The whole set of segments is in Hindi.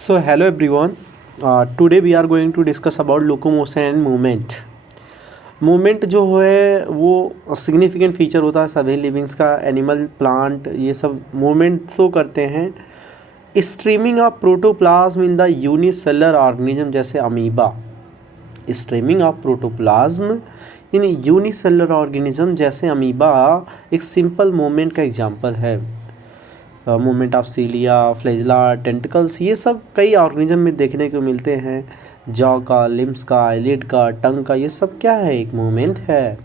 So hello everyone. Today we are going to discuss about locomotion and movement. Movement जो है वो सिग्निफिकेंट फीचर होता है सभी लिविंग्स का, एनिमल, प्लांट, ये सब मूवमेंट शो करते हैं. Streaming of protoplasm in the unicellular organism जैसे amoeba. Streaming of protoplasm in unicellular organism जैसे अमीबा एक सिंपल मूवमेंट का एग्जांपल है. Movement of cilia, flagella, tentacles, ये सब कई ऑर्गेनिज्म में देखने को मिलते हैं. जॉ का, लिम्स का, आईलिड का, टंग का, ये सब क्या है? एक मूवमेंट है.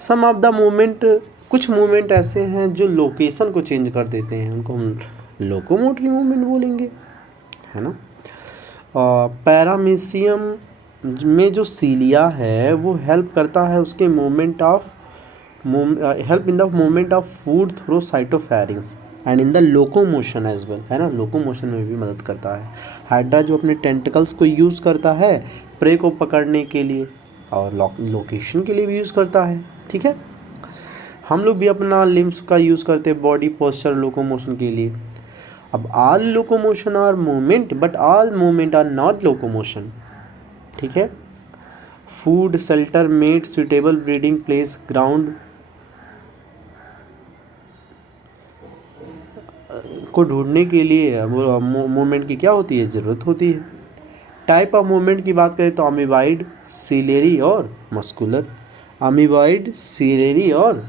सम ऑफ द मूवमेंट, कुछ मूवमेंट ऐसे हैं जो लोकेशन को चेंज कर देते हैं, उनको हम लोकोमोटरी मूवमेंट बोलेंगे, है ना. पैरामीशियम में जो सीलिया है वो हेल्प करता है उसके movement of help in the movement of food through cytopharynx and in the locomotion as well, है ना. लोकोमोशन में भी मदद करता है. हाइड्रा जो अपने टेंटिकल्स को यूज़ करता है प्रे को पकड़ने के लिए और लोकेशन के लिए भी यूज़ करता है. ठीक है. हम लोग भी अपना लिम्स का यूज़ करते हैं बॉडी पोस्चर लोकोमोशन के लिए. अब all locomotion are movement but all movement are not locomotion. ठीक है. Food, shelter, mate, suitable breeding place, ground को ढूंढने के लिए मूवमेंट की क्या होती है? ज़रूरत होती है. टाइप ऑफ मूवमेंट की बात करें तो अमीबाइड, सीलेरी और मस्कुलर. अमीबाइड, सीलेरी और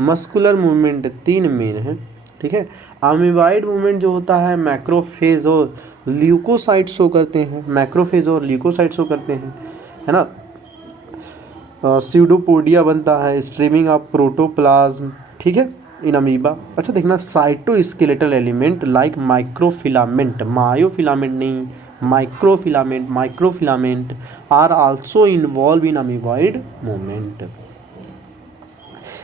मस्कुलर मूवमेंट तीन मेन हैं. ठीक है. अमीबाइड मूवमेंट जो होता है मैक्रोफेज और ल्यूकोसाइट शो करते हैं. मैक्रोफेज और ल्यूकोसाइट शो करते हैं, है ना. स्यूडोपोडिया बनता है. स्ट्रीमिंग ऑफ प्रोटोप्लाज्म, ठीक है, इन अमीबा. अच्छा देखना, cytoskeletal element like microfilament, myofilament नहीं, microfilament are also involve in amoeboid movement.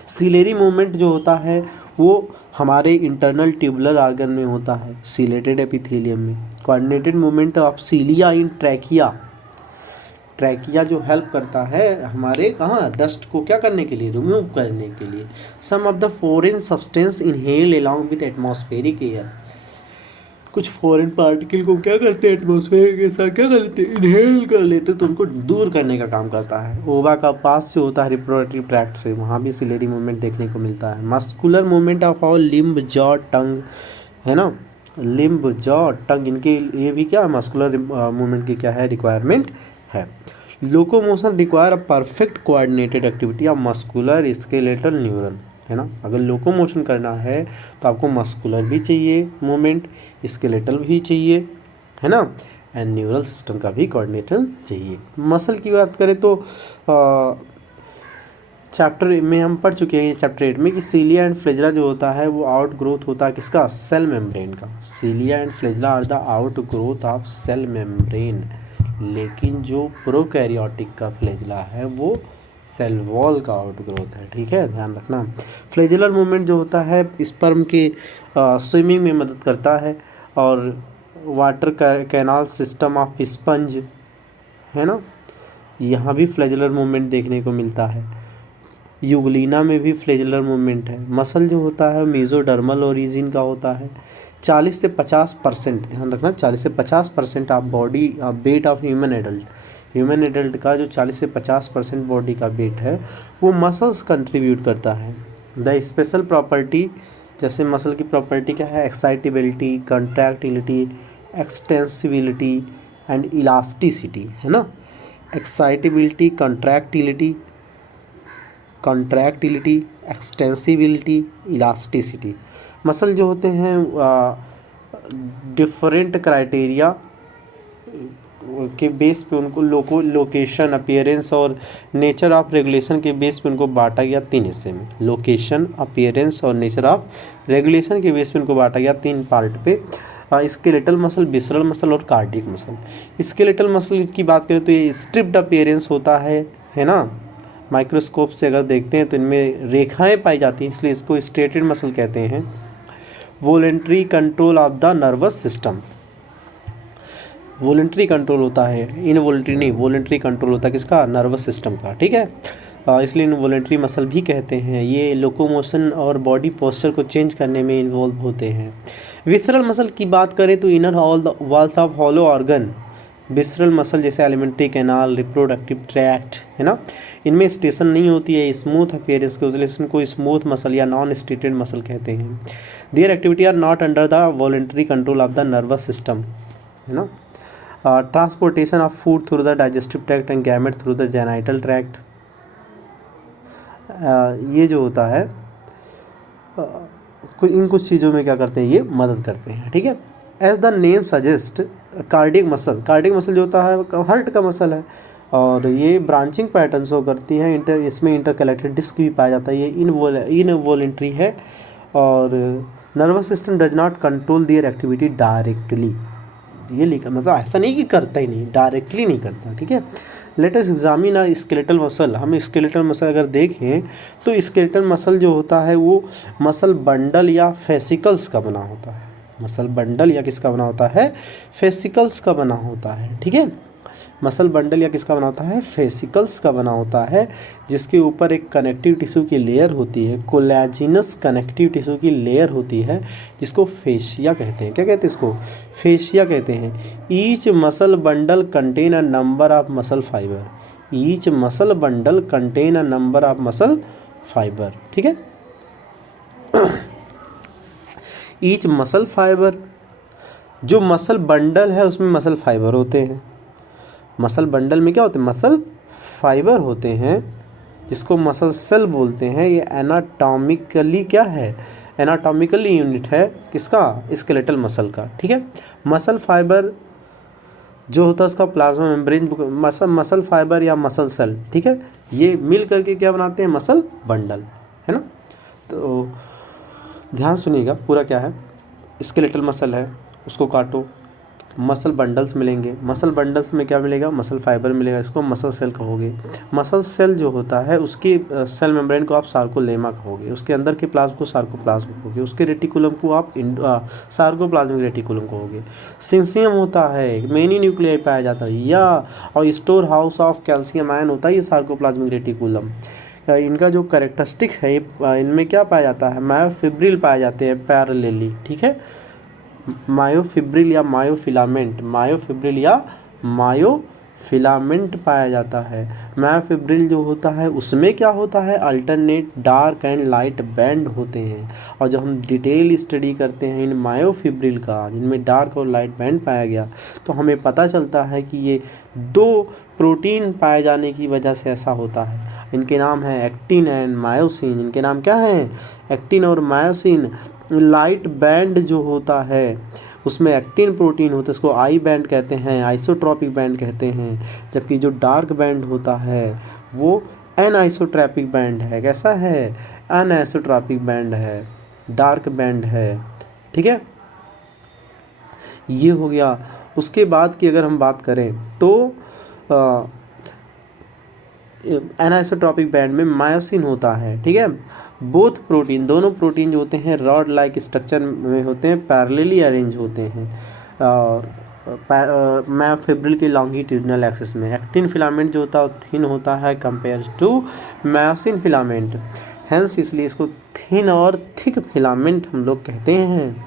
Ciliary movement जो होता है वो हमारे इंटरनल ट्यूबुलर आर्गन में होता है, सिलेटेड एपिथेलियम में. Coordinated movement of सीलिया in trachea. Trachea जो हेल्प करता है हमारे कहाँ, डस्ट को क्या करने के लिए? रिमूव करने के लिए. Some of the foreign substance inhale along with atmospheric air. कुछ फॉरेन पार्टिकल को क्या करते हैं, एटमॉस्फेयर के साथ क्या कर लेते हैं? इनहेल कर लेते, तो उनको दूर करने का काम करता है. ओवा का पास जो होता है रिप्रोडक्टिव ट्रैक्ट से, वहाँ भी सिलेरी मूवमेंट देखने को मिलता है. Muscular movement of all limb, jaw, tongue, है ना. लिम्ब, जॉ, टंग, इनके ये भी क्या मस्कुलर मूवमेंट की क्या है? रिक्वायरमेंट है. Locomotion require a perfect coordinated activity of muscular skeletal neuron, है ना. अगर लोकोमोशन करना है तो आपको मस्कुलर भी चाहिए मूवमेंट, स्केलेटल भी चाहिए, है ना, एंड न्यूरल सिस्टम का भी कोऑर्डिनेशन चाहिए. मसल की बात करें तो चैप्टर में हम पढ़ चुके हैं, चैप्टर 8 में, कि सीलिया एंड फ्लैजिला जो होता है वो आउट ग्रोथ होता है किसका? सेल मेम्ब्रेन का. Cilia and flagella are the outgrowth of cell membrane. लेकिन जो प्रोकैरियोटिक का फ्लैजिला है वो सेल वॉल का आउट ग्रोथ है. ठीक है, ध्यान रखना. फ्लैजिलर मूवमेंट जो होता है स्पर्म के स्विमिंग में मदद करता है, और water canal system of sponge, है ना, यहाँ भी फ्लैजिलर मूवमेंट देखने को मिलता है. यूग्लिना में भी फ्लैजिलर मूवमेंट है. मसल जो होता है मेसोडर्मल ओरिजिन का होता है. 40 से 50%, ध्यान रखना, 40 से 50% of body weight of human adult का जो 40 से 50% बॉडी का वेट है वो मसल्स कंट्रीब्यूट करता है. द स्पेशल प्रॉपर्टी, जैसे मसल की प्रॉपर्टी क्या है? Excitability, contractility, extensibility and elasticity, है ना. Excitability, contractility, extensibility, elasticity. Muscle जो होते हैं डिफरेंट क्राइटेरिया के बेस पे उनको लोकेशन, अपीयरेंस और नेचर ऑफ रेगुलेशन के बेस पे उनको बांटा गया 3 हिस्से में. लोकेशन, अपीयरेंस और नेचर ऑफ रेगुलेशन के बेस पे उनको बांटा गया 3 पार्ट पे. स्केलेटल मसल, विसरल मसल और कार्डियक मसल. स्केलेटल मसल की बात करें तो ये स्ट्रिप्ड अपीयरेंस होता है ना. माइक्रोस्कोप से अगर देखते हैं तो इनमें रेखाएं पाई जाती हैं, इसलिए इसको स्ट्रेटेड मसल कहते हैं. Voluntary control of the nervous system. Voluntary control होता है, इनवॉलेंट्री नहीं, वॉलेंट्री कंट्रोल होता है किसका? नर्वस सिस्टम का. ठीक है. इसलिए इनवॉलेंट्री मसल भी कहते हैं। ये लोकोमोशन और बॉडी पोस्चर को चेंज करने में इन्वॉल्व होते हैं। विसरल मसल की बात करें तो inner walls of hollow organ, visceral muscle जैसे एलिमेंट्री कैनाल, रिप्रोडक्टिव ट्रैक्ट, है ना, इनमें स्टेशन नहीं होती है, स्मूथ अफेयरेंस के वजह को स्मूथ मसल या नॉन स्टेटेड मसल कहते हैं। Their activity are not under the voluntary control of the nervous system, है ना। Transportation of food through the digestive tract and gamete through the genital tract, ये जो होता है इन कुछ चीज़ों में क्या करते हैं, ये मदद करते हैं, ठीक है। As the name suggest, cardiac muscle जो होता है हार्ट का मसल है और ये ब्रांचिंग पैटर्न शो करती है। इसमें इंटरकलेक्टेड डिस्क भी पाया जाता है। ये इनवॉलेंट्री है और nervous system does not control their activity directly, ये लिखा, मतलब ऐसा नहीं कि करता ही नहीं, डायरेक्टली नहीं करता, ठीक है। लेट अस एग्जामिन अ स्केलेटल मसल। हम स्केलेटल मसल अगर देखें तो स्केलेटल मसल जो होता है वो मसल बंडल या फेसिकल्स का बना होता है। मसल बंडल या किसका बना होता है, फेसिकल्स का बना होता है, ठीक है। मसल बंडल या किसका बना होता है, फेसिकल्स का बना होता है, जिसके ऊपर एक कनेक्टिव टिश्यू की लेयर होती है, कोलेजिनस कनेक्टिव टिश्यू की लेयर होती है, जिसको फेशिया कहते हैं। क्या कहते हैं इसको, फेशिया कहते हैं। Each muscle bundle contain a number of muscle fibre, each muscle bundle contain a number of muscle fibre, ठीक है। ईच मसल फाइबर, जो मसल बंडल है उसमें मसल फाइबर होते हैं। मसल बंडल में क्या होते हैं, मसल फाइबर होते हैं, जिसको मसल सेल बोलते हैं। ये एनाटॉमिकली क्या है, एनाटॉमिकली यूनिट है किसका, स्केलेटल मसल का, ठीक है। मसल फाइबर जो होता है उसका प्लाज्मा मेम्ब्रेन, मसल फाइबर या मसल सेल, ठीक है, ये मिल करके क्या बनाते हैं, मसल बंडल, है ना। तो ध्यान सुनिएगा पूरा क्या है। स्केलेटल मसल है, उसको काटो, मसल बंडल्स मिलेंगे, मसल बंडल्स में क्या मिलेगा, मसल फाइबर मिलेगा, इसको मसल सेल कहोगे। मसल सेल जो होता है उसकी सेल मेम्ब्रेन को आप सार्कोलेमा कहोगे, उसके अंदर के प्लाज्म को सार्कोप्लाज्म कहोगे, उसके रेटिकुलम को आप सार्कोप्लाज्मिक रेटिकुलम कहोगे। सिंसियम होता है, मेनी न्यूक्लियाई पाया जाता है, या और store house of calcium ion होता है ये सार्कोप्लाज्मिक रेटिकुलम। इनका जो कैरेक्टरिस्टिक्स है, इनमें क्या पाया जाता है, मायोफिब्रिल पाए जाते हैं पैरेलली, ठीक है। मायोफिब्रिल या मायोफिलामेंट, मायोफिब्रिल या मायोफिलामेंट पाया जाता है। मायोफिब्रिल जो होता है उसमें क्या होता है, alternate dark and light band होते हैं। और जब हम डिटेल स्टडी करते हैं इन मायोफिब्रिल का, जिनमें डार्क और लाइट बैंड पाया गया, तो हमें पता चलता है कि ये दो प्रोटीन पाए जाने की वजह से ऐसा होता है। इनके नाम हैं एक्टिन एंड मायोसिन। इनके नाम क्या हैं, एक्टिन और मायोसिन। लाइट बैंड जो होता है उसमें एक्टिन प्रोटीन होता है, इसको आई बैंड कहते हैं, आइसोट्रॉपिक बैंड कहते हैं। जबकि जो डार्क बैंड होता है वो एनआइसोट्रॉपिक बैंड है। कैसा है, एनआइसोट्रॉपिक बैंड है, डार्क बैंड है, ठीक है। ये हो गया। उसके बाद की अगर हम बात करें तो एनाइसोट्रॉपिक बैंड में मायोसिन होता है, ठीक है। बोथ प्रोटीन, दोनों प्रोटीन जो होते हैं रॉड लाइक स्ट्रक्चर में होते हैं, पैरेलली अरेंज होते हैं मायोफिब्रिल के लॉन्गिट्यूडिनल एक्सिस में। एक्टिन फिलामेंट जो होता है थिन होता है compare to myosin filament, hence इसलिए इसको थिन और थिक फिलामेंट हम लोग कहते हैं।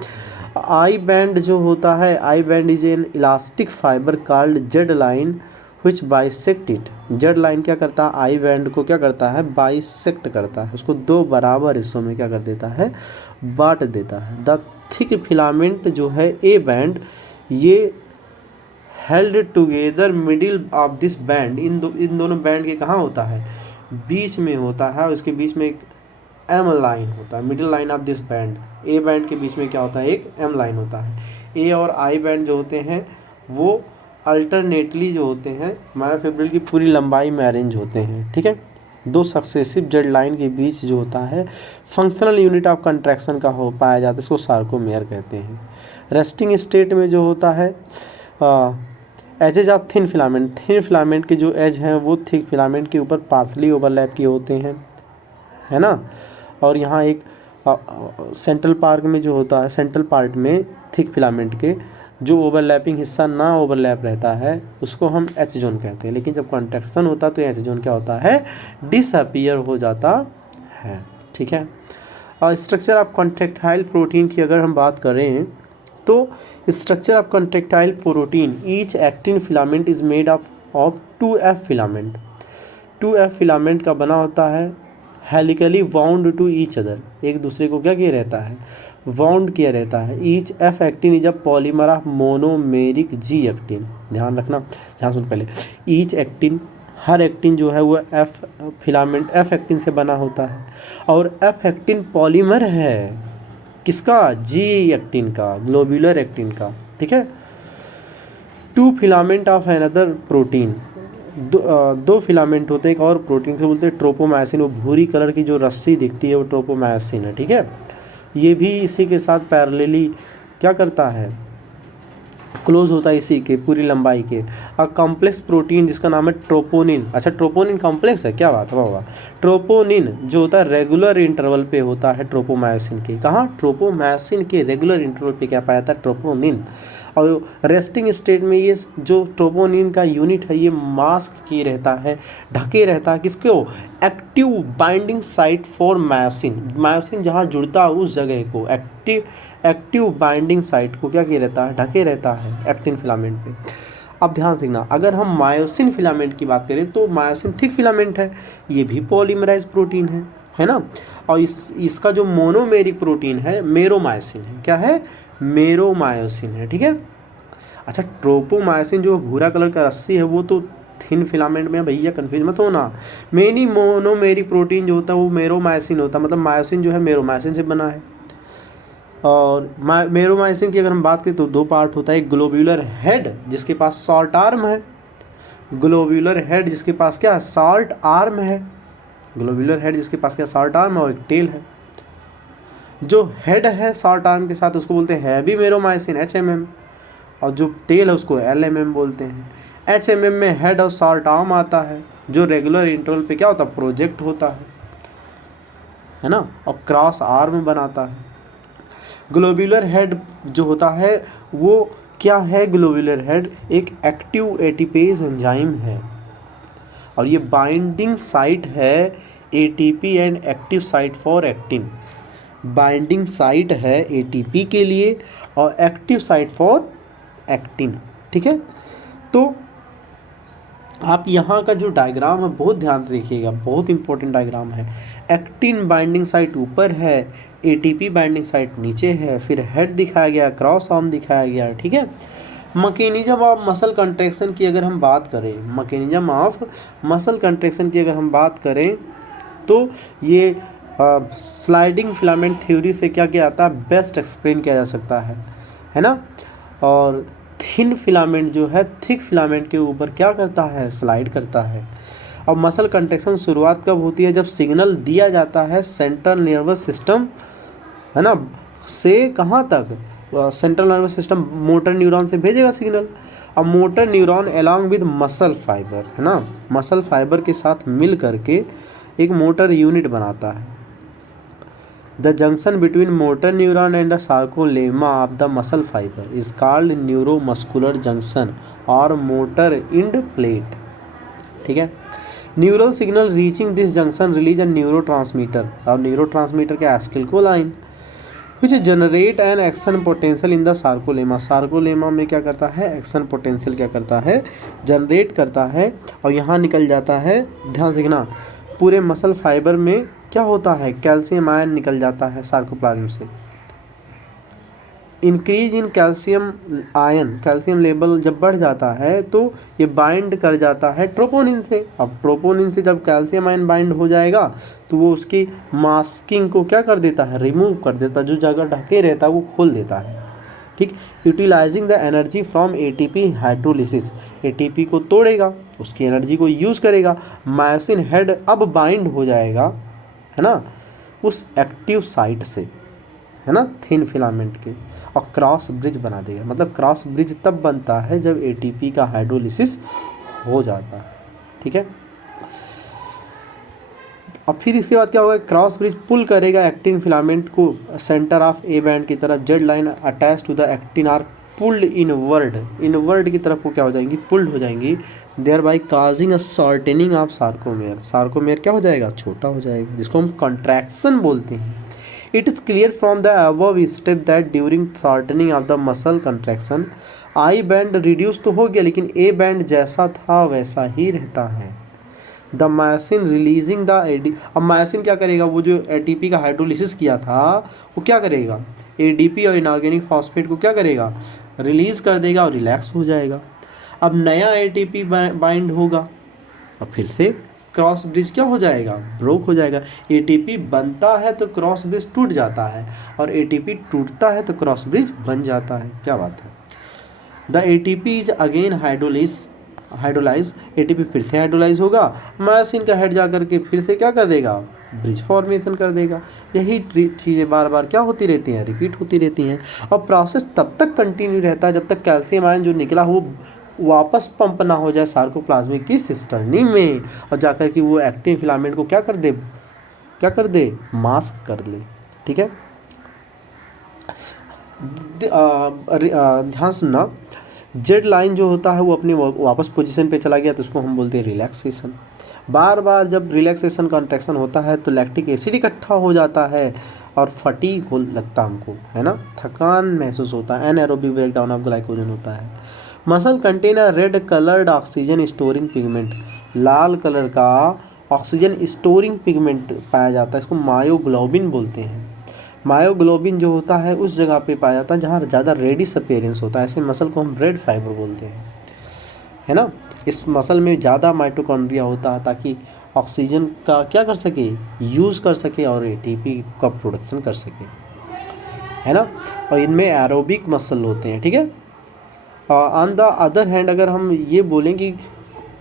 आई बैंड जो होता है, I band is an elastic fibre called Z line which bisect it. Z line क्या करता है, आई बैंड को क्या करता है, बाइसेक्ट करता है, उसको दो बराबर हिस्सों में क्या कर देता है, बांट देता है। द थिक फिलामेंट जो है ए बैंड, ये held together middle of this band, इन दोनों बैंड के कहाँ होता है, बीच में होता है, और इसके बीच में एक एम लाइन होता है, middle line of this band. A band के बीच में क्या होता है, एक एम लाइन होता है। ए और आई बैंड जो होते हैं वो अल्टरनेटली जो होते हैं मायोफिब्रिल की पूरी लंबाई में अरेंज होते हैं, ठीक है। दो सक्सेसिव जेड लाइन के बीच जो होता है फंक्शनल यूनिट ऑफ कंट्रैक्शन का हो पाया जाता है, इसको सार्कोमेयर कहते हैं। रेस्टिंग स्टेट में जो होता है edges of thin filament, thin filament के जो एज हैं वो थिक फिलामेंट के ऊपर पार्थली ओवरलैप किए होते हैं, है ना। और यहाँ एक सेंट्रल पार्ट में जो होता है, सेंट्रल पार्ट में थिक फिलामेंट के जो ओवरलैपिंग हिस्सा ना ओवरलैप रहता है उसको हम एच जोन कहते हैं, लेकिन जब कॉन्ट्रैक्शन होता है तो एच जोन क्या होता है, डिसअपीयर हो जाता है। ठीक है। और स्ट्रक्चर ऑफ कॉन्ट्रैक्टाइल प्रोटीन की अगर हम बात करें तो structure of contractile protein, each actin filament is made of 2F filament. 2F filament का बना होता है, helically wound to each other, एक दूसरे को क्या किया रहता है, वाउंड किया रहता है। Each F actin is a polymer of monomeric G actin. ध्यान रखना, ध्यान सुन पहले, ईच एक्टिन, हर एक्टिन जो है वो एफ फिलामेंट एफ एक्टिन से बना होता है, और एफ एक्टिन पॉलीमर है किसका, जी एक्टिन का, ग्लोब्यूलर एक्टिन का। ठीक है। Two filament of another protein, दो फिलामेंट होते हैं एक और प्रोटीन को बोलते हैं ट्रोपोमायसिन। वो भूरी कलर की जो रस्सी दिखती है वो ट्रोपोमायसिन है। ठीक है। ये भी इसी के साथ पैरेलली क्या करता है, क्लोज होता है इसी के पूरी लंबाई के। और कॉम्प्लेक्स प्रोटीन जिसका नाम है ट्रोपोनिन। अच्छा, ट्रोपोनिन कॉम्प्लेक्स है, क्या बात है, वाह। ट्रोपोनिन जो होता है रेगुलर इंटरवल पे होता है ट्रोपोमायोसिन के, कहाँ, ट्रोपोमायोसिन के रेगुलर इंटरवल पे क्या पाया जाता है, ट्रोपोनिन। और रेस्टिंग स्टेट में ये जो ट्रोपोनिन का यूनिट है ये मास्क किए रहता है, ढके रहता है किसको, active binding site for myosin. Myosin जहाँ जुड़ता है उस जगह को एक्टिव बाइंडिंग साइट को क्या किया रहता है, ढके रहता है एक्टिन फिलामेंट पे। अब ध्यान देखना, अगर हम मायोसिन फिलामेंट की बात करें तो मायोसिन थिक फिलामेंट है, ये भी पॉलीमराइज प्रोटीन है ना। और इसका जो मोनोमेरिक प्रोटीन है मेरोमायोसिन है, क्या है, मेरोमायोसिन है। ठीक है। अच्छा, ट्रोपोमायोसिन जो भूरा कलर का रस्सी है वो तो थिन फिलामेंट में, भैया कंफ्यूज मत होना। मेनी मोनोमेरिक प्रोटीन जो होता है वो मेरोमायोसिन होता है, मतलब मायोसिन जो है मेरोमायोसिन से बना है। और मेरोमायोसिन की अगर हम बात करें तो दो पार्ट होता है, एक ग्लोब्यूलर हेड जिसके पास शॉर्ट आर्म है, ग्लोब्यूलर हेड जिसके पास क्या शॉर्ट आर्म है, ग्लोब्यूलर हेड जिसके पास क्या शॉर्ट आर्म है, और एक टेल है। जो हेड है शॉर्ट आर्म के साथ उसको बोलते हैं हैवी मेरोमायोसिन HMM, और जो टेल है उसको LMM बोलते हैं। HMM में हेड और शॉर्ट आर्म आता है जो रेगुलर इंटरवल पे क्या होता है, प्रोजेक्ट होता है ना, और क्रॉस आर्म बनाता है। ग्लोब्यूलर हेड जो होता है वो क्या है, ग्लोब्यूलर हेड एक एक्टिव एटीपेज एंजाइम है, और ये बाइंडिंग साइट है ATP and active site for actin. Binding site है ATP के लिए और एक्टिव साइट फॉर एक्टिन। ठीक है। तो आप यहाँ का जो डायग्राम है बहुत ध्यान से देखिएगा, बहुत इंपॉर्टेंट डायग्राम है। एक्टिन बाइंडिंग साइट ऊपर है, ATP बाइंडिंग साइट नीचे है, फिर हेड दिखाया गया, क्रॉस आर्म दिखाया गया। ठीक है। मैकेनिज्म ऑफ मसल कंट्रैक्शन की अगर हम बात करें, मैकेनिज्म ऑफ मसल कंट्रैक्शन की अगर हम बात करें तो ये स्लाइडिंग फिलामेंट थ्योरी से क्या किया जाता है, बेस्ट एक्सप्लेन किया जा सकता है ना। और थिन फिलामेंट जो है थिक फिलामेंट के ऊपर क्या करता है, स्लाइड करता है। और मसल कंट्रैक्शन शुरुआत कब होती है, जब सिग्नल दिया जाता है सेंट्रल नर्वस सिस्टम, है ना, से कहाँ तक, central nervous system motor neuron से भेजेगा सिग्नल। अब motor neuron along with muscle fibre, है ना, मसल फाइबर के साथ मिल करके एक मोटर यूनिट बनाता है। The junction between motor neuron and the sarcolemma of the muscle fibre is called neuromuscular junction और मोटर इंड प्लेट। ठीक है। Neural signal reaching this junction release a neurotransmitter, और न्यूरोट्रांसमीटर के acetylcholine which generate an action potential in the sarcolemma. Sarcolemma में क्या करता है, एक्शन पोटेंशियल क्या करता है, जनरेट करता है, और यहाँ निकल जाता है। ध्यान देखना, पूरे मसल फाइबर में क्या होता है, कैल्शियम आयन निकल जाता है सार्कोप्लाज्म से। Increase in calcium ion, calcium level जब बढ़ जाता है तो ये बाइंड कर जाता है ट्रोपोनिन से। अब ट्रोपोनिन से जब कैल्शियम आयन बाइंड हो जाएगा तो वो उसकी मास्किंग को क्या कर देता है, रिमूव कर देता है, जो जगह ढके रहता है वो खोल देता है। ठीक। Utilizing the energy from ATP hydrolysis, ATP को तोड़ेगा, उसकी एनर्जी को यूज़ करेगा। मायोसिन हेड अब बाइंड हो जाएगा, है ना, उस एक्टिव साइट से, है ना, थिन फिलामेंट के, और क्रॉस ब्रिज बना देगा। मतलब क्रॉस ब्रिज तब बनता है जब ATP का हाइड्रोलिसिस हो जाता है। ठीक है। अब फिर इसके बाद क्या होगा, क्रॉस ब्रिज पुल करेगा एक्टिन फिलामेंट को सेंटर ऑफ A बैंड की तरफ, Z line attach to the actin are pulled inward, inward की तरफ वो क्या हो जाएंगी, पुल्ड हो जाएंगी, thereby causing a shortening of sarcomere, sarcomere क्या हो जाएगा, छोटा हो जाएगा, जिसको हम कॉन्ट्रैक्शन बोलते हैं। It is clear from the above step that during shortening of the muscle contraction I band reduce तो हो गया, लेकिन ए बैंड जैसा था वैसा ही रहता है। The myosin releasing the ADP, अब मायोसिन क्या करेगा, वो जो एटीपी का हाइड्रोलिसिस किया था वो क्या करेगा, एडीपी और इनऑर्गेनिक फॉस्फेट को क्या करेगा, रिलीज़ कर देगा और रिलैक्स हो जाएगा। अब नया एटीपी बाइंड होगा, अब फिर से क्रॉस ब्रिज क्या हो जाएगा, ब्रोक हो जाएगा। एटीपी बनता है तो क्रॉस ब्रिज टूट जाता है, और एटीपी टूटता है तो क्रॉस ब्रिज बन जाता है। क्या बात है। The ATP is again hydrolyse, ATP फिर से हाइड्रोलाइज होगा, मायोसिन का हेड जा करके फिर से क्या कर देगा, ब्रिज फॉर्मेशन कर देगा। यही चीज़ें बार बार क्या होती रहती हैं, रिपीट होती रहती हैं। और प्रोसेस तब तक कंटिन्यू रहता है जब तक कैल्शियम आयन जो निकला वो वापस पंप ना हो जाए सार्कोप्लाज्मिक की सिस्टर्नी में, और जाकर कि वो एक्टिन फिलामेंट को क्या कर दे, मास्क कर ले। ठीक है, ध्यान सुनना, जेड लाइन जो होता है वो अपनी वापस पोजीशन पे चला गया तो उसको हम बोलते हैं रिलैक्सेशन। बार बार जब रिलैक्सेशन कॉन्ट्रैक्शन होता है तो लैक्टिक एसिड इकट्ठा हो जाता है और फटीग हो लगता हमको, है ना, थकान महसूस होता है, एनाएरोबिक ब्रेकडाउन ऑफ ग्लाइकोजन होता है। Muscle contain a red coloured oxygen storing pigment, Lal colour का ऑक्सीजन स्टोरिंग पिगमेंट पाया जाता है, इसको मायोग्लोबिन बोलते हैं। मायोग्लोबिन जो होता है उस जगह पे पाया जाता है जहाँ ज़्यादा रेडिश अपीयरेंस होता है, ऐसे मसल को हम रेड फाइबर बोलते हैं, है ना। इस मसल में ज़्यादा माइटोकॉन्ड्रिया होता है ताकि ऑक्सीजन का क्या कर सके, यूज़ कर सके और एटीपी का प्रोडक्शन कर सके, है ना। और इनमें एरोबिक मसल होते हैं, ठीक है। ऑन द अदर हैंड अगर हम ये बोलें कि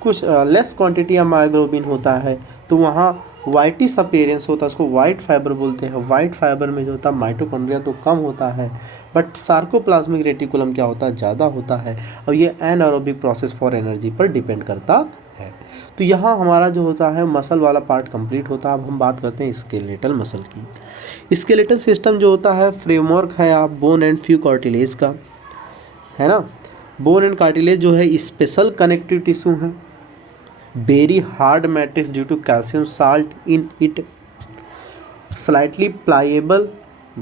कुछ लेस क्वांटिटी ऑफ मायोग्लोबिन होता है तो वहाँ वाइटिश अपीयरेंस होता है, उसको वाइट फाइबर बोलते हैं। वाइट फाइबर में जो होता है माइटोकॉन्ड्रिया तो कम होता है, बट सार्कोप्लाज्मिक रेटिकुलम क्या होता है, ज़्यादा होता है, और ये एनारोबिक प्रोसेस फॉर एनर्जी पर डिपेंड करता है। तो यहाँ हमारा जो होता है मसल वाला पार्ट कंप्लीट होता है। अब हम बात करते हैं स्केलेटल मसल की। स्केलेटल सिस्टम जो होता है फ्रेमवर्क है आप बोन एंड फ्यू कार्टिलेज का, है ना। बोन एंड कार्टिलेज जो है स्पेशल कनेक्टिव टिश्यू है, very hard matrix due to calcium salt in it, slightly pliable.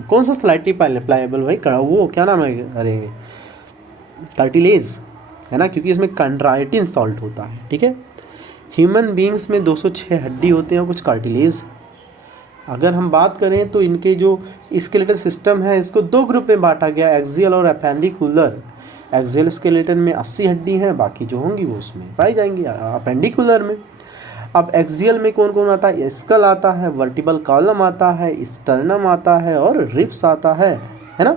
कौन सा स्लाइटली प्लाइएबल भाई, वो क्या नाम है, अरे कार्टिलेज, है ना, क्योंकि इसमें कंड्राइटिन सॉल्ट होता है, ठीक है। ह्यूमन बींग्स में 206 हड्डी होते हैं और कुछ कार्टिलेज। अगर हम बात करें तो इनके जो स्केलेटल सिस्टम है इसको दो ग्रुप में बांटा गया, एक्सियल और अपेंडिकुलर। एक्सियल स्केलेटन में 80 हड्डी हैं, बाकी जो होंगी वो उसमें पाई जाएंगी अपेंडिकुलर में। अब एक्सियल में कौन कौन आता है, स्कल आता है, वर्टिबल कॉलम आता है, स्टर्नम आता है और रिब्स आता है ना।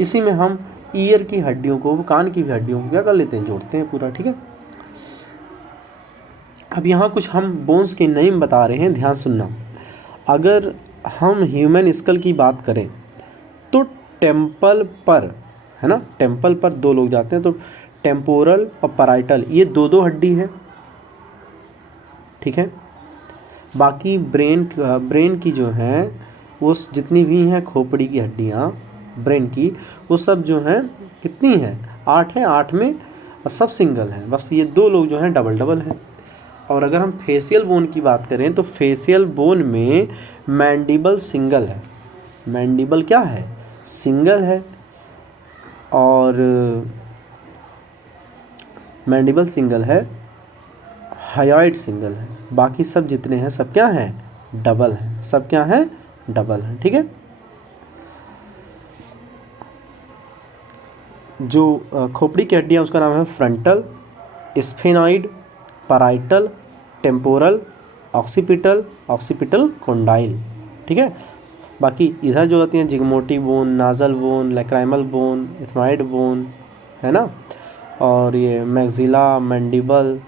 इसी में हम ईयर की हड्डियों को, कान की भी हड्डियों को क्या कर लेते हैं, जोड़ते हैं पूरा, ठीक है। अब यहाँ कुछ हम बोन्स के नेम बता रहे हैं, ध्यान सुनना। अगर हम ह्यूमन स्कल की बात करें तो टेम्पल पर, है ना, टेम्पल पर दो लोग जाते हैं तो टेम्पोरल और पैराइटल, ये दो हड्डी है, ठीक है। बाकी ब्रेन की जो हैं वो जितनी भी हैं खोपड़ी की हड्डियाँ ब्रेन की, वो सब जो हैं कितनी हैं, 8 हैं, 8 में सब सिंगल हैं, बस ये दो लोग जो हैं डबल हैं। और अगर हम फेशियल बोन की बात करें तो फेशियल बोन में मैंडिबल सिंगल है, मैंडिबल क्या है, सिंगल है, और मैंडिबल सिंगल है, हायोइड सिंगल है, बाकी सब जितने हैं सब क्या हैं, डबल हैं, सब क्या हैं, डबल हैं, ठीक है। जो खोपड़ी की हड्डियाँ उसका नाम है frontal, sphenoid, parietal, temporal, occipital condyle, ठीक है। बाकी इधर जो होती हैं zygomatic bone, nasal bone, lacrimal bone, ethmoid bone, है ना, और ये मैक्सिला, मैंडिबल,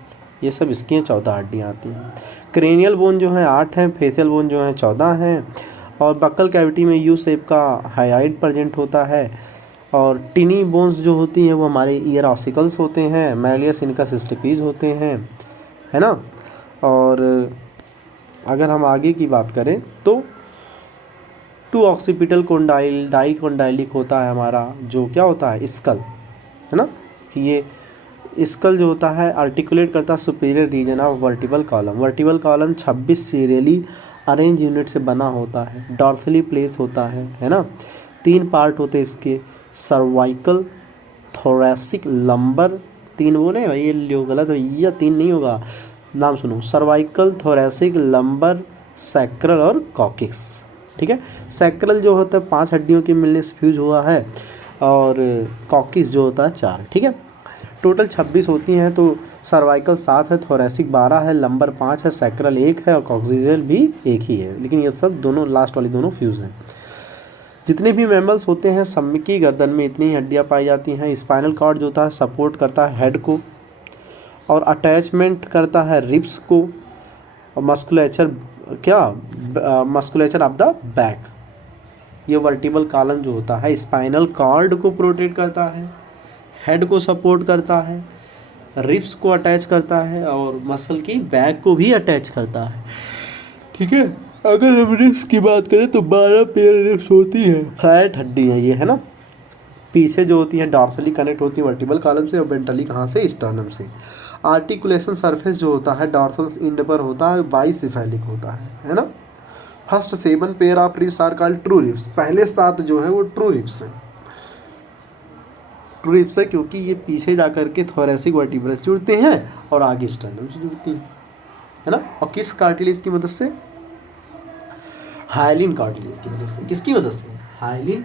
ये सब इसकी 14 हड्डियाँ आती हैं। क्रेनियल बोन जो है 8 हैं, फेशियल बोन जो है 14 हैं, और बक्कल कैविटी में यू शेप का हायोइड प्रेजेंट होता है। और टिनी बोन्स जो होती हैं वो हमारे ईयर ऑसिकल्स होते हैं, मैलियस इनका सिस्टिपीज होते हैं, है ना। और अगर हम आगे की बात करें तो 2 ऑक्सीपिटल कोंडाइल, डाई कोंडाइलिक होता है हमारा, जो क्या होता है, स्कल, है ना, कि ये स्कल जो होता है आर्टिकुलेट करता है superior region of vertebral column. Vertebral column 26 serially arrange unit से बना होता है, डॉर्सली प्लेस होता है ना। 3 पार्ट होते हैं इसके, सर्वाइकल, थोरैसिक, लंबर। 3 बोले भाई, ये लियो गलत है भैया, 3 नहीं होगा। नाम सुनो, सर्वाइकल, थोरैसिक, लंबर, सैक्रल और कॉकिक्स। ठीक है, सैक्रल जो होता है 5 हड्डियों के मिलने से फ्यूज हुआ है, और कॉकिक्स जो होता है 4। ठीक है, टोटल 26 होती हैं। तो सर्वाइकल 7 है, थोरैसिक 12 है, लंबर 5 है, सैक्रल 1 है और कॉक्सियल भी 1 ही है, लेकिन ये सब दोनों लास्ट वाली दोनों फ्यूज हैं। जितने भी मैमल्स होते हैं सब की गर्दन में इतनी ही हड्डियाँ पाई जाती हैं। स्पाइनल कॉर्ड जो होता है सपोर्ट करता है हेड को और अटैचमेंट करता है रिब्स को, और musculature musculature of the back. ये वर्टिबल कॉलम जो होता है स्पाइनल कॉर्ड को प्रोटेक्ट करता है, हेड को सपोर्ट करता है, रिब्स को अटैच करता है और मसल की बैक को भी अटैच करता है। ठीक है, अगर हम रिब्स की बात करें तो 12 पेयर रिब्स होती है, फ्लैट हड्डी है ये, है ना। पीछे जो होती है डॉर्सली कनेक्ट होती है वर्टिबल कॉलम से, और वेंट्रली कहाँ से, स्टर्नम से। आर्टिकुलेशन सरफेस जो होता है डॉर्सल इंड पर होता है, बाइसिफेलिक होता है ना। First 7 pair of ribs are called true ribs. पहले 7 जो है वो ट्रू रिब्स हैं। ट्रू रिब्स है क्योंकि ये पीछे जाकर के थोरैसिक वर्टिब्रा से जुड़ते हैं और आगे स्टर्नम से जुड़ती हैं, है ना। और किस कार्टिलेज की मदद से, हाइलिन कार्टिलेज की मदद से। किसकी मदद से, हाइलिन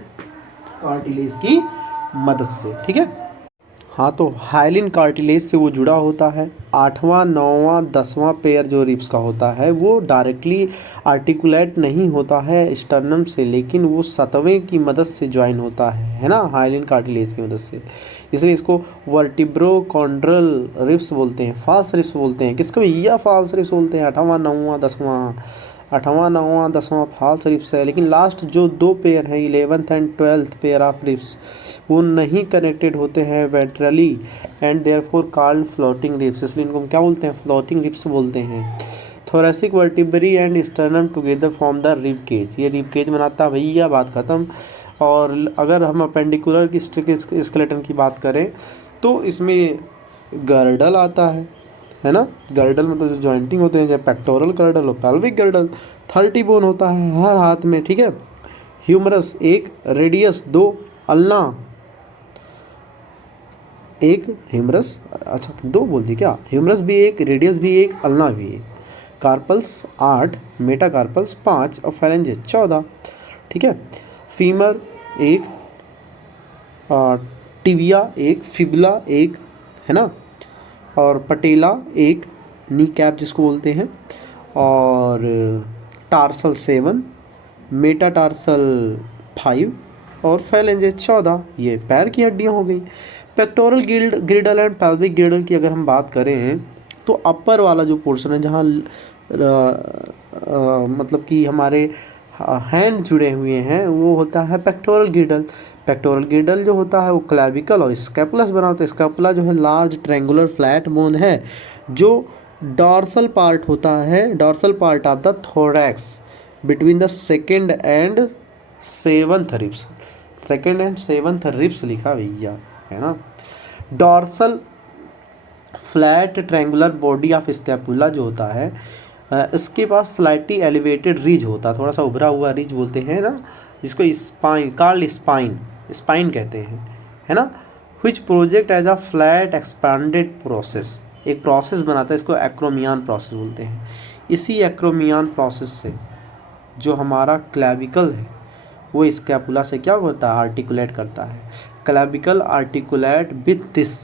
कार्टिलेज की मदद से। ठीक है, हाँ, तो हाइलिन कार्टिलेज से वो जुड़ा होता है। 8वां 9वां 10वां पेयर जो रिब्स का होता है वो डायरेक्टली आर्टिकुलेट नहीं होता है स्टर्नम से, लेकिन वो 7वें की मदद से ज्वाइन होता है ना, हाइलिन कार्टिलेज की मदद से। इसलिए इसको वर्टिब्रोकॉन्ड्रल रिब्स बोलते हैं, फॉल्स रिब्स बोलते हैं। किसको भैया फॉल्स रिब्स बोलते हैं, 8वां 9वां 10वां, 8वां 9वां 10वां फॉल्स रिब्स है। लेकिन लास्ट जो 2 पेयर हैं 11th and 12th pair of ribs वो नहीं कनेक्टेड होते हैं ventrally and therefore called floating ribs, इसलिए इनको हम क्या बोलते हैं, फ्लोटिंग रिब्स बोलते हैं। Thoracic vertebrae and sternum together form the rib cage, ये रिब केज बनाता है भैया, बात ख़त्म। और अगर हम अपेंडिकुलर की स्केलेटन की बात करें तो इसमें गर्डल आता है ना। गर्डल मतलब जो जॉइंटिंग होते हैं, चाहे पेक्टोरल गर्डल और पेल्विक गर्डल। 30 बोन होता है हर हाथ में। ठीक है, ह्यूमरस 1, रेडियस 2, अल्ना 1, ह्यूमरस, अच्छा 2 बोल दी क्या, ह्यूमरस भी 1, रेडियस भी 1, अल्ना भी 1, कार्पल्स 8, मेटाकार्पल्स 5 और फेरेंजेस 14। ठीक है, फीमर 1, टिबिया 1, फिबुला 1, है ना, और पटेला 1, नी कैप जिसको बोलते हैं, और टार्सल 7, मेटाटार्सल 5 और फेलेंजेस 14। ये पैर की हड्डियाँ हो गई। पेक्टोरल ग्रिडल एंड पेल्विक ग्रिडल की अगर हम बात करें तो अपर वाला जो पोर्शन है जहाँ मतलब कि हमारे हैंड जुड़े हुए हैं वो होता है पेक्टोरल ग्रिडल। पेक्टोरल ग्रिडल जो होता है वो क्लैविकल और स्कैपुला से बना होता है। स्कैपुला जो है लार्ज ट्रायंगुलर फ्लैट बोन है जो डॉर्सल पार्ट होता है, dorsal part of the thorax between the second and 7th ribs. Second and 7th ribs लिखा भैया, है ना। Dorsal flat triangular body of scapula जो होता है इसके पास स्लाइटली एलिवेटेड रिज होता है, थोड़ा सा उभरा हुआ रिज बोलते हैं ना, जिसको स्पाइन कॉल्ड स्पाइन कहते हैं, है ना। Which project as a flat expanded process, एक प्रोसेस बनाता है, इसको एक्रोमियन प्रोसेस बोलते हैं। इसी एक्रोमियन प्रोसेस से जो हमारा क्लैविकल है वो स्कैपुला से क्या होता है, आर्टिकुलेट करता है। क्लैविकल आर्टिकुलेट विथ दिस,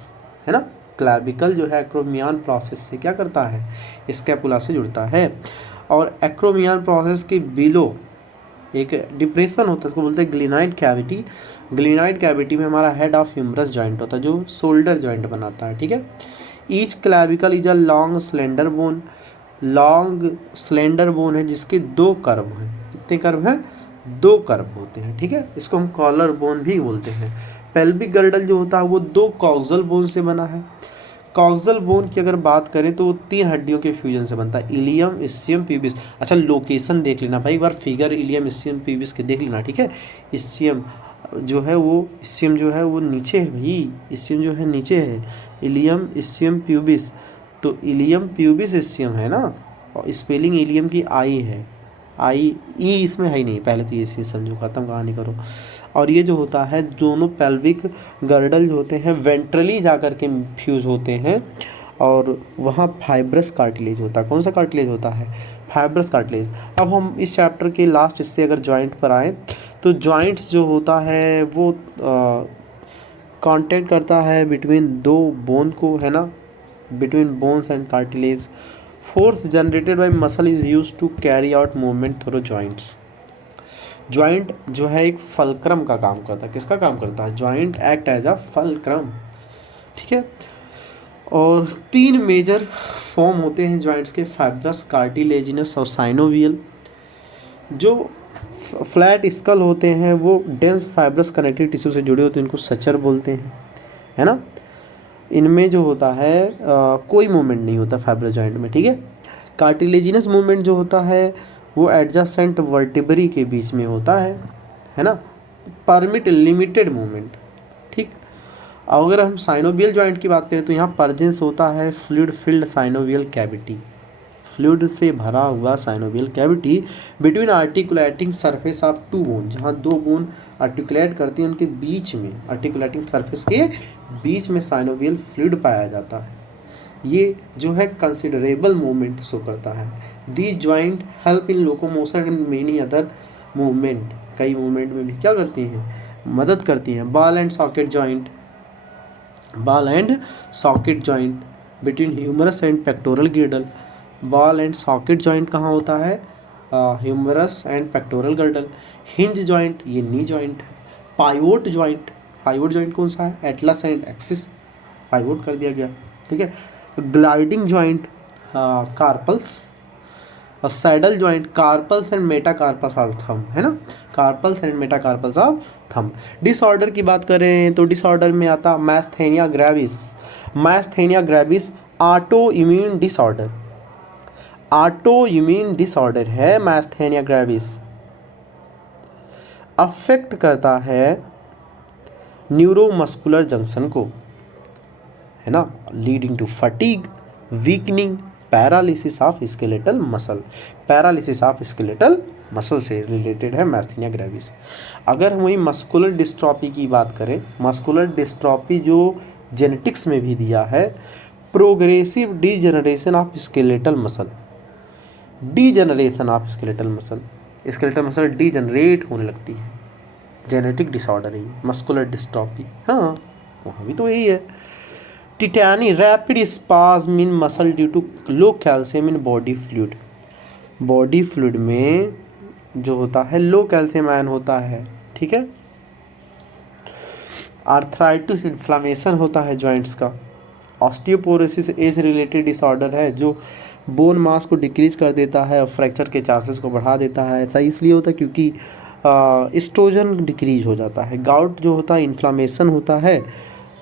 है ना। क्लैविकल जो है एक्रोमियन प्रोसेस से क्या करता है, स्कैपुला से जुड़ता है। और एक्रोमियन प्रोसेस के बिलो एक डिप्रेशन होता है, इसको बोलते हैं ग्लिनाइड कैविटी। ग्लिनाइड कैविटी में हमारा हेड ऑफ ह्यूमरस जॉइंट होता है जो शोल्डर जॉइंट बनाता है। ठीक है, each clavicle is a long slender bone, long slender bone है जिसके 2 कर्व हैं। कितने कर्व हैं, 2 कर्व होते हैं। ठीक है, इसको हम कॉलर बोन भी बोलते हैं। पेल्विक गर्डल जो होता है वो 2 कॉक्सल बोन से बना है। कॉक्सल बोन की अगर बात करें तो वो 3 हड्डियों के फ्यूजन से बनता है, इलियम, इस्चियम, प्यूबिस। अच्छा लोकेशन देख लेना भाई, एक बार फिगर इलियम, इस्चियम, प्यूबिस के देख लेना। ठीक है, इस्चियम जो है वो इस्चियम जो है वो नीचे है भाई, इस्चियम जो है नीचे है, इलियम इस्चियम प्यूबिस, तो इलियम प्यूबिस इस्चियम है ना, और स्पेलिंग इलियम की आई है, आई ई इसमें है ही नहीं, पहले तो ये चीज़ समझो, ख़त्म कहानी करो। और ये जो होता है दोनों पेल्विक गर्डल जो होते हैं वेंट्रली जा कर के फ्यूज़ होते हैं, और वहाँ फाइब्रस कार्टिलेज होता है। कौन सा कार्टिलेज होता है? Fibrous cartilage. अब हम इस चैप्टर के लास्ट इससे अगर जॉइंट पर आएँ तो जॉइंट्स जो होता है वो कांटेक्ट करता है बिटवीन दो बोन को, है ना, between bones and cartilage. Force generated by muscle is used to carry out movement through joints. Joint जो है एक फलक्रम का काम करता है। किसका काम करता है? Joint act as a fulcrum, ठीक है। और 3 मेजर फॉर्म होते हैं जॉइंट्स के, फाइब्रस, कार्टिलेजिनस और साइनोवियल। जो फ्लैट स्कल होते हैं वो डेंस फाइब्रस कनेक्टिव टिश्यू से जुड़े होते हैं, इनको सचर बोलते हैं, है ना। इनमें जो होता है कोई मूवमेंट नहीं होता फाइब्रस जॉइंट में, ठीक है। कार्टिलेजिनस मूवमेंट जो होता है वो एडजेसेंट वर्टिब्री के बीच में होता है ना, परमिट लिमिटेड मूवमेंट, ठीक। अगर हम साइनोवियल जॉइंट की बात करें तो यहाँ परजेंस होता है fluid filled synovial cavity, fluid से भरा हुआ synovial cavity between articulating surface of 2 bone, जहाँ 2 बोन आर्टिकुलेट करती हैं उनके बीच में, आर्टिकुलेटिंग सरफेस के बीच में साइनोवियल फ्लूइड पाया जाता है। ये जो है कंसिडरेबल मूवमेंट शो करता है। The joint help in locomotion and many other movement, कई मूवमेंट में भी क्या करती हैं? मदद करती हैं। Ball and socket joint, ball and socket joint between humerus and pectoral girdle. Ball and socket joint कहाँ होता है? Humerus and pectoral girdle. Hinge joint, ये नी जॉइंट है। पाइवोट जॉइंट, पाइवोट जॉइंट कौन सा है? एटलस एंड एक्सिस, पाइवोट कर दिया गया, ठीक है। ग्लाइडिंग जॉइंट कार्पल्स, और saddle joint carpals and metacarpals of thumb, है ना, carpals and metacarpals of thumb. Disorder की बात करें तो डिसऑर्डर में आता myasthenia gravis. Myasthenia gravis auto immune disorder, auto immune disorder है मैस्थेनिया ग्रेविस। अफेक्ट करता है न्यूरोमस्कुलर जंक्शन को, है ना, leading to fatigue, weakening, paralysis of skeletal muscle. Paralysis of skeletal muscle से रिलेटेड है मैस्थेनिया ग्रेविस। अगर हम वही मस्कुलर डिस्ट्रॉफी की बात करें, मस्कुलर डिस्ट्रॉफी जो जेनेटिक्स में भी दिया है, progressive degeneration of skeletal muscle, degeneration of skeletal muscle, skeletal muscle degenerate होने लगती है, जेनेटिक डिसऑर्डर है मस्कुलर डिस्ट्रॉफी। हाँ, वहाँ भी तो यही है। Tetany, rapid spasm in muscle due to low calcium in body fluid. Body fluid में जो होता है लो कैल्शियम आयन होता है, ठीक है। आर्थराइटिस, इन्फ्लामेशन होता है जॉइंट्स का। ऑस्टियोपोरोसिस एज रिलेटेड डिसऑर्डर है जो बोन मास को डिक्रीज कर देता है और फ्रैक्चर के चांसेस को बढ़ा देता है। ऐसा इसलिए होता है क्योंकि एस्ट्रोजन डिक्रीज हो जाता है। गाउट जो होता है इन्फ्लामेशन होता है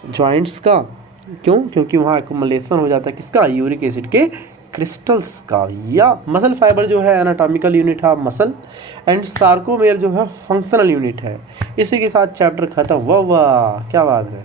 जॉइंट्स का, क्यों? क्योंकि वहाँ एक्युमुलेशन हो जाता है किसका? यूरिक एसिड के क्रिस्टल्स का। या मसल फाइबर जो है एनाटॉमिकल यूनिट है मसल, एंड सार्कोमेयर जो है फंक्शनल यूनिट है। इसी के साथ चैप्टर खत्म। वाह वाह, क्या बात है।